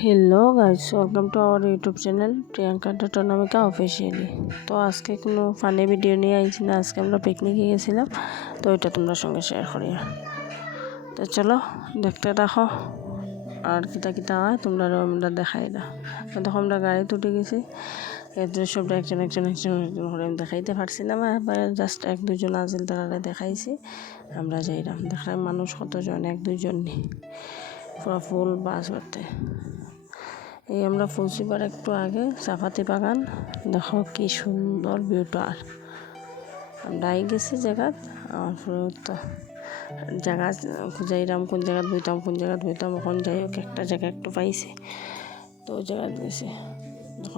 Hello guys, welcome to our YouTube channel Priyanka Anamika officially. তো আজকে কোনো ফানি ভিডিও নিয়ে আইছি না, আজকে আমরা পিকনিকে গেছিলাম, তো এটা তোমরা সঙ্গে শেয়ার করি। তো চলো দেখতে রাখো আর কিতা কিতা হয় তোমরা আমরা দেখাই না। দেখো আমরা গাড়িতে উঠে গেছি, এদের সব একজন করে আমি দেখাইতে পারছিলাম, জাস্ট এক দুজন আজিল তারা দেখাইছি। আমরা যাইলাম দেখলাম মানুষ কতজন, এক দুইজন নেই, পুরো ফুল বাস ভর্তি। এই আমরা পৌঁছিবার একটু আগে চাপাতি বাগান, দেখো কি সুন্দর ভিউটা। আর আমরা আই গেছি জায়গাত, আমার পুরো তো জায়গা খুঁজাইলাম কোন জায়গাত বইতাম এখন যাই হোক একটা জায়গা একটু পাইছি, তো ওই জায়গায় গেছি।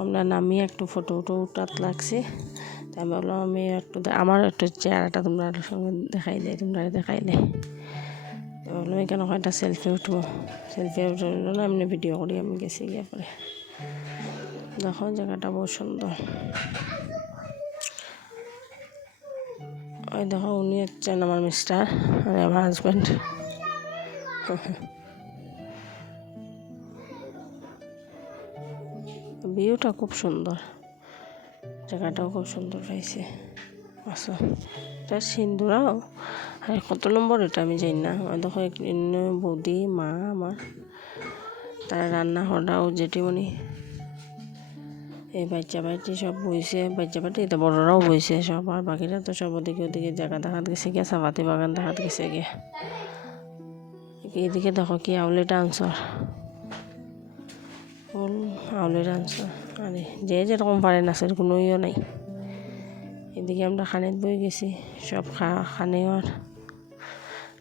আমরা নামিয়ে একটু ফটো উঠাত লাগছে, তাই আমি বললাম আমি একটু আমার একটু চেহারাটা তোমরা সঙ্গে দেখাইলে বললাম এখানে একটা সেলফি উঠবো না, এমনি ভিডিও করি। আমি গেছি গিয়ে পরে দেখো জায়গাটা বহু সুন্দর। ওই দেখো উনি হচ্ছেন আমার মিস্টার আর আমার হাজব্যান্ড। ভিউটা খুব সুন্দর, জায়গাটাও খুব সুন্দর পাইছে। আচ্ছা এটা সিন্দুরাও, আর কত নম্বর এটা আমি জানি না। দেখো বৌদি মা আমার, তারা রান্না করাও জেঠিমণি, এই বাচ্চা বাচ্চি সব বইছে, বাচ্চা বাচ্চি এটা বড়রাও বইছে সব, আর বাকিরা তো সব ওদিকে জায়গা দেখাত গেছে গিয়া, চাপাতি বাগান দেখাত গেছে গিয়া। এইদিকে দেখো কি আউলি ডান্সার, ফুল আউলি ডান্সার, আরে যে যেরকম পারে নাচের কোনো ইয়ে নাই। এদিকে আমরা খানিত বই গেছি, সব খানেওয়ার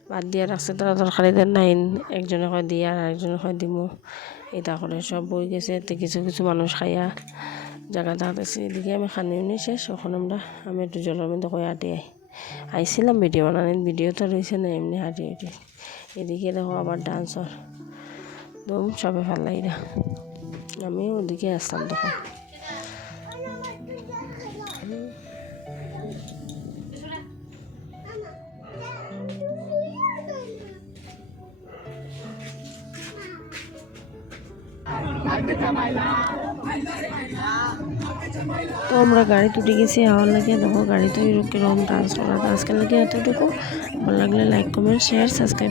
বাদ দিয়া রাখছে, তারা তরকারিদের নাইন, একজনে কয় দিয়া আর একজনে কয় দিমু, এটা করে সব বই গেছে। এতে কিছু কিছু মানুষ খাইয়া জায়গা দেখাতেছে। এদিকে আমি খানিও নি শেষ, ওখানে আমি একটু জলের মধ্যে কয়ে হাঁটি আইছিলাম ভিডিও বানানি, ভিডিও তো রয়েছে না, এমনি হাঁটি হাঁটি। এদিকে দেখো আবার ডান্সার, দম সবে ভাল লাগে না। আমি ওদিকে আসতাম তখন। তো আমরা গাড়ি তুলে গেছি আমার লাগে, দেখো গাড়ি তো এরকম ডান্স করা। আজকাল লাগে এতটুকু ভালো লাগলে লাইক কমেন্ট শেয়ার সাবস্ক্রাইব।